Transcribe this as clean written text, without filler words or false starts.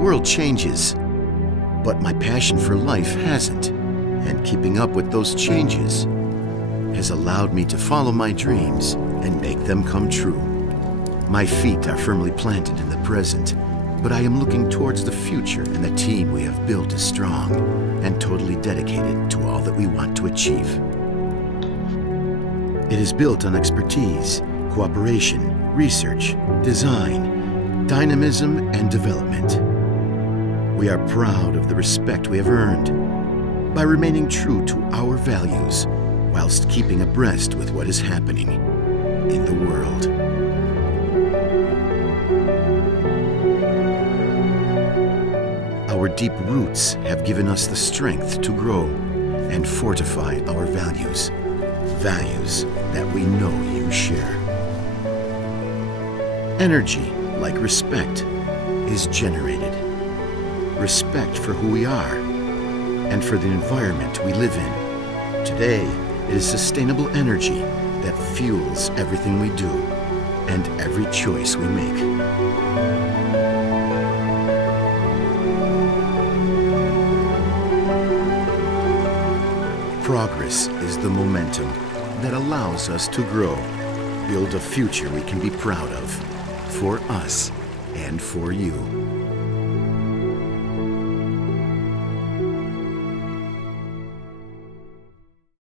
world changes, but my passion for life hasn't, and keeping up with those changes has allowed me to follow my dreams and make them come true. My feet are firmly planted in the present, but I am looking towards the future, and the team we have built is strong and totally dedicated to all that we want to achieve. It is built on expertise, cooperation, research, design, dynamism, and development. We are proud of the respect we have earned by remaining true to our values whilst keeping abreast with what is happening in the world. Our deep roots have given us the strength to grow and fortify our values, values that we know you share. Energy, like respect, is generated. Respect for who we are and for the environment we live in. Today, it is sustainable energy that fuels everything we do and every choice we make. Progress is the momentum that allows us to grow, build a future we can be proud of, for us and for you.